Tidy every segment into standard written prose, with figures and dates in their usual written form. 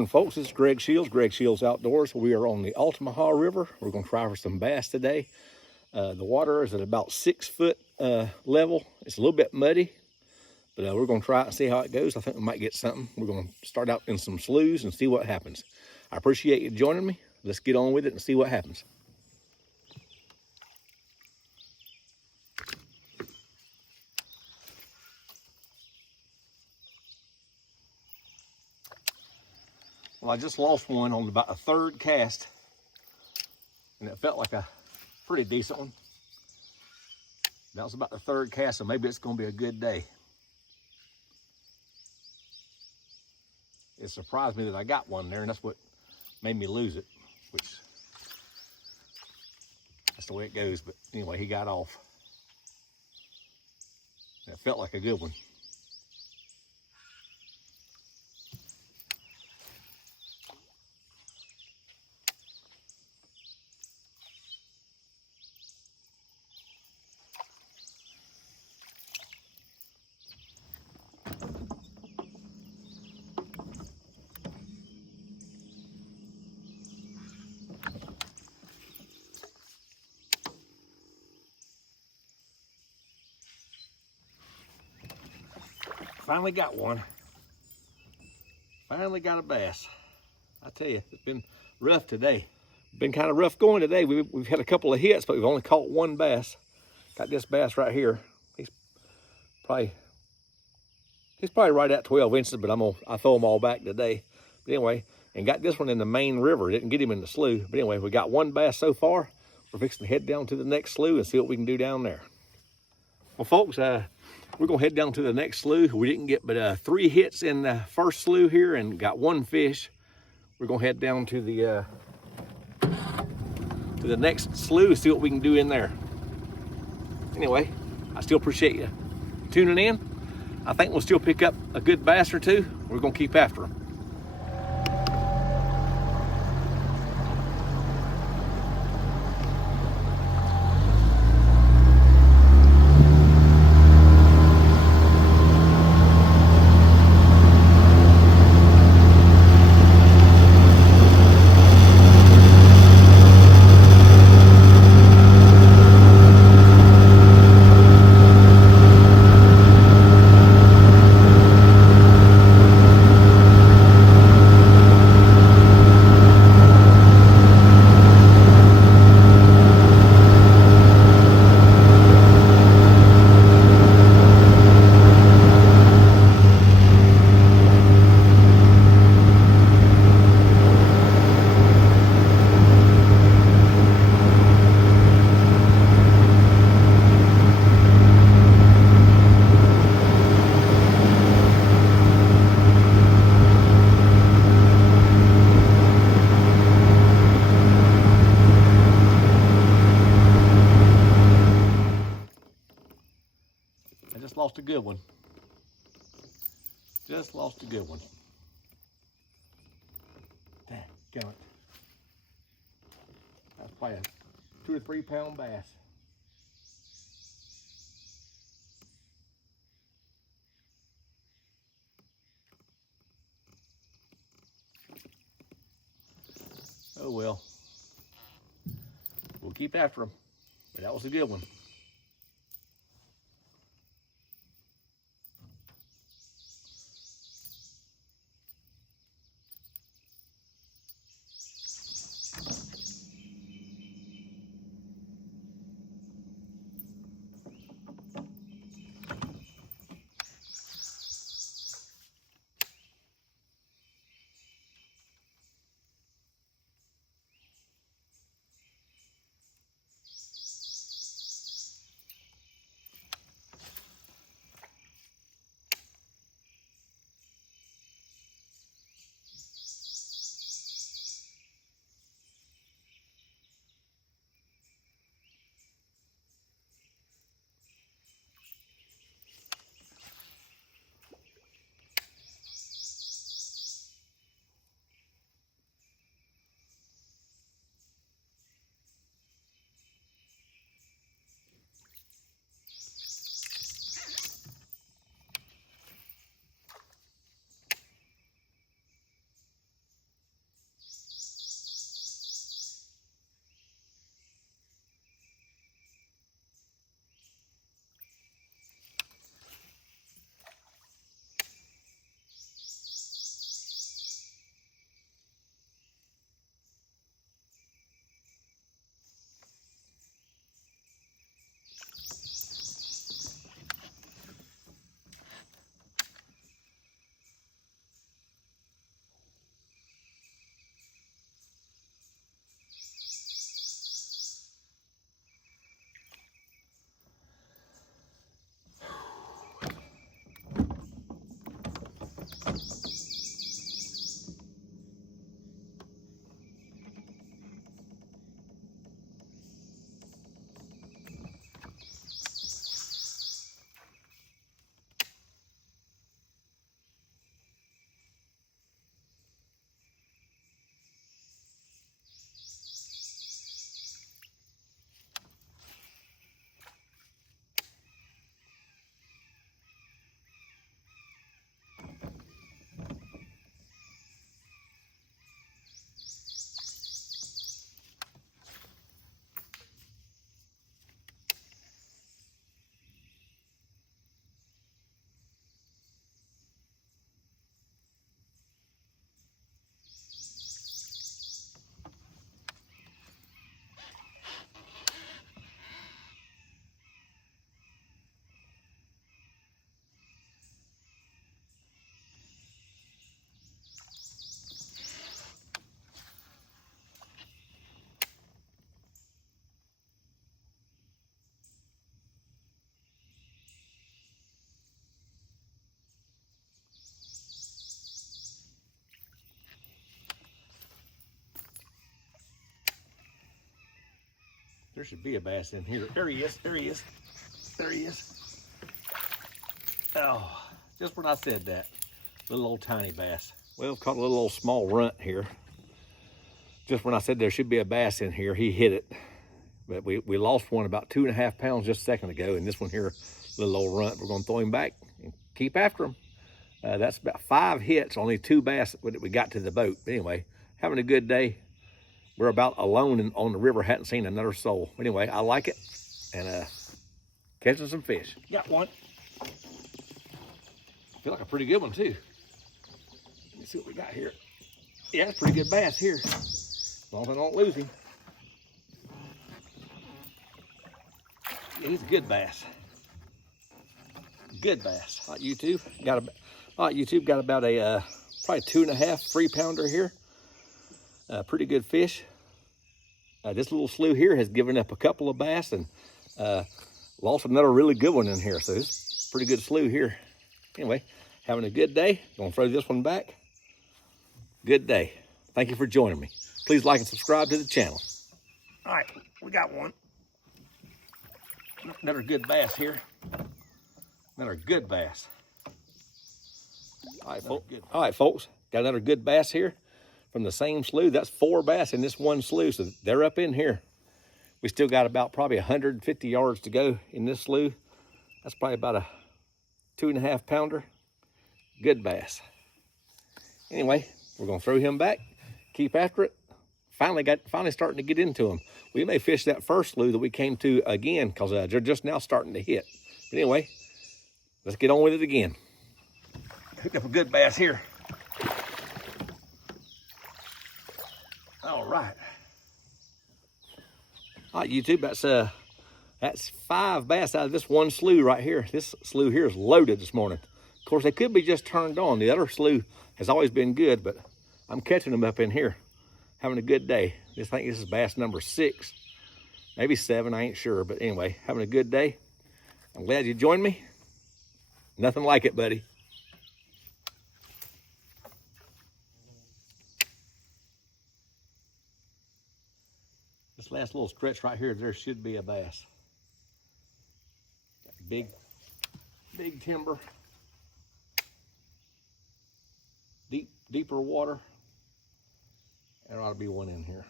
morning, folks. This is Greg Shields Outdoors. We are on the Altamaha River. We're going to try for some bass today. The water is at about 6 foot level. It's a little bit muddy, but we're going to try it and see how it goes. I think we might get something. We're going to start out in some sloughs and see what happens. I appreciate you joining me. Let's get on with it and see what happens. Well, I just lost one on about a third cast, and it felt like a pretty decent one. That was about the third cast, so maybe it's going to be a good day. It surprised me that I got one there, and that's what made me lose it, which that's the way it goes. But anyway, he got off. And it felt like a good one. Finally got one. Finally got a bass. I tell you, it's been rough today. Been kind of rough going today. We've had a couple of hits, but we've only caught one bass. Got this bass right here. He's probably right at 12 inches, but I throw them all back today. But anyway, and got this one in the main river. Didn't get him in the slough. But anyway, we got one bass so far. We're fixing to head down to the next slough and see what we can do down there. Well, folks, we're gonna head down to the next slough. We didn't get but 3 hits in the first slough here and got one fish. We're gonna head down to the next slough and see what we can do in there. Anyway, I still appreciate you tuning in. I think we'll still pick up a good bass or two. We're gonna keep after them. Lost a good one. Just lost a good one. Damn it. That's probably a 2 or 3 pound bass. Oh well. We'll keep after him. But that was a good one. There should be a bass in here. There he is, there he is, there he is. Oh, just when I said that, little old tiny bass. Well, caught a little old small runt here. Just when I said there should be a bass in here, he hit it. But we lost one about 2.5 pounds just a second ago, and this one here, little old runt, we're gonna throw him back and keep after him. That's about 5 hits, only 2 bass that we got to the boat. But anyway, having a good day. We're about alone on the river, hadn't seen another soul. Anyway, I like it, and catching some fish. Got one. Feel like a pretty good one too. Let me see what we got here. Yeah, it's a pretty good bass here. As long as I don't lose him. Yeah, he's a good bass. Good bass. Like YouTube got about a probably 2.5, 3 pounder here. Pretty good fish. This little slough here has given up a couple of bass and lost another really good one in here. So it's a pretty good slough here. Anyway, having a good day. Gonna throw this one back. Good day. Thank you for joining me. Please like and subscribe to the channel. All right, we got one. Another good bass here. Another good bass. All right, folks. Got another good bass here from the same slough. That's 4 bass in this one slough, so they're up in here. We still got about probably 150 yards to go in this slough. That's probably about a 2.5 pounder. Good bass. Anyway, we're gonna throw him back, keep after it. Finally starting to get into them. We may fish that first slough that we came to again because they're just now starting to hit. But anyway, let's get on with it again. Hooked up a good bass here. All right. All right, YouTube, that's 5 bass out of this one slough right here. This slough here is loaded this morning. Of course, they could be just turned on. The other slough has always been good, but I'm catching them up in here. Having a good day. I think this is bass number 6, maybe 7, I ain't sure. But anyway, having a good day. I'm glad you joined me. Nothing like it, buddy. This last little stretch right here, there should be a bass. Big timber. Deeper water. There ought to be one in here.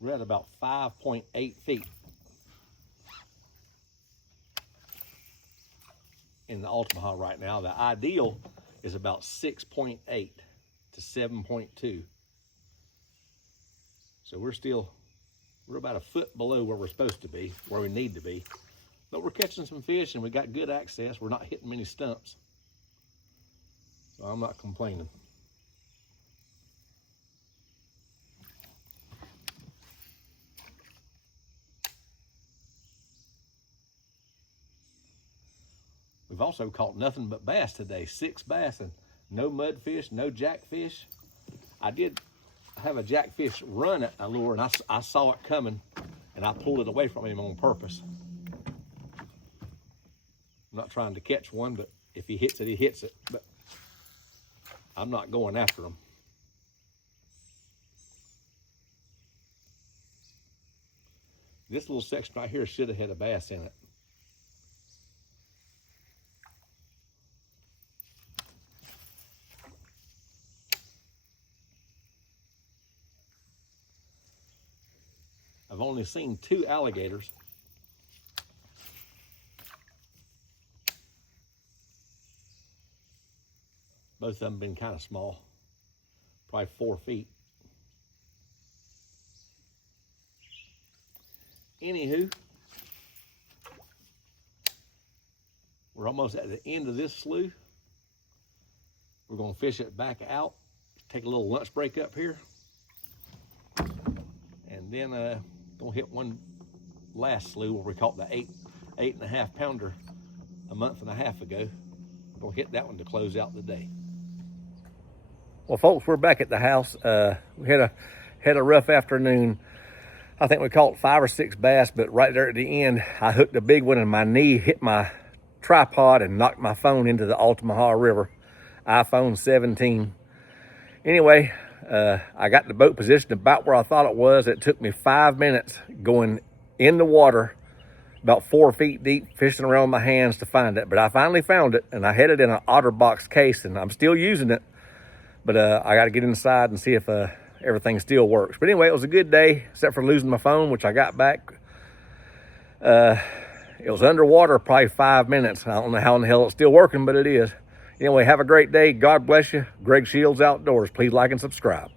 We're at about 5.8 feet in the Ultima right now. The ideal is about 6.8 to 7.2. So we're about a foot below where we're supposed to be, where we need to be. But we're catching some fish and we got good access. We're not hitting many stumps. So I'm not complaining. We've also caught nothing but bass today. 6 bass and no mudfish, no jackfish. I did have a jackfish run at a lure and I saw it coming and I pulled it away from him on purpose. I'm not trying to catch one, but if he hits it, he hits it. But I'm not going after him. This little section right here should have had a bass in it. I've only seen 2 alligators. Both of them been kind of small, probably 4 feet. Anywho, we're almost at the end of this slough. We're gonna fish it back out, take a little lunch break up here, and then gonna hit one last slough where we caught the 8.5 pounder a month and a half ago. I'm gonna hit that one to close out the day. Well, folks, we're back at the house. We had a rough afternoon. I think we caught 5 or 6 bass, but right there at the end, I hooked a big one and my knee hit my tripod and knocked my phone into the Altamaha River, iPhone 17. Anyway, I got the boat positioned about where I thought it was. It took me 5 minutes going in the water, about 4 feet deep, fishing around with my hands to find it. But I finally found it, and I had it in an OtterBox case, and I'm still using it. But I got to get inside and see if everything still works. But anyway, it was a good day, except for losing my phone, which I got back. It was underwater probably 5 minutes. I don't know how in the hell it's still working, but it is. Anyway, have a great day. God bless you. Greg Shields Outdoors. Please like and subscribe.